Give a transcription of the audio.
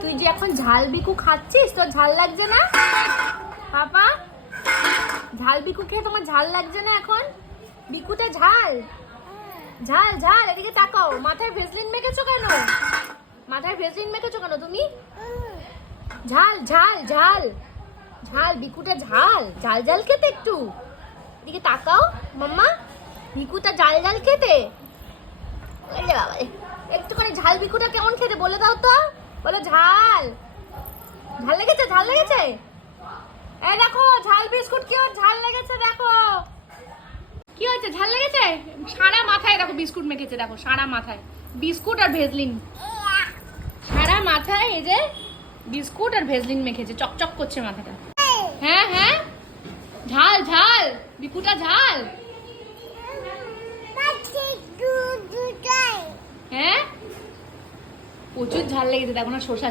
তুই যে এখন ঝাল বিকু খাচ্ছিস, তোর ঝাল লাগছে না পাপা? ঝাল বিকু খেয়ে তোমার ঝাল লাগছে না এখন? বিকুটা ঝাল ঝাল ঝাল। এদিকে তাকাও, মাথায় ভেসলিন মেখেছো কেন? মাথায় ভেসলিন মেখেছো কেন তুমি? ঝাল ঝাল ঝাল ঝাল। বিকুটা ঝাল ঝাল ঝাল খেতে একটু। এদিকে তাকাও মাম্মা, বিকুটা ঝাল ঝাল খেতে। বাবা, একটুখানি ঝাল বিকুটা কেমন খেতে বলে দাও তো। বলো ঝাল ঝাল লেগেছে, ঝাল লেগেছে। এই দেখো ঝাল বিস্কুট, কি ওর ঝাল লেগেছে দেখো। কি হয়েছে, ঝাল লেগেছে? সারা মাথায় দেখো বিস্কুট মেখেছে, দেখো সারা মাথায় বিস্কুট আর ভেজলিন। সারা মাথায় এই যে বিস্কুট আর ভেজলিন মেখেছে, চকচক করছে মাথাটা। হ্যাঁ হ্যাঁ, ঝাল ঝাল বিকুটা ঝাল। হ্যাঁ প্রচুর ঝাল লেগেছে, দেখো না শসা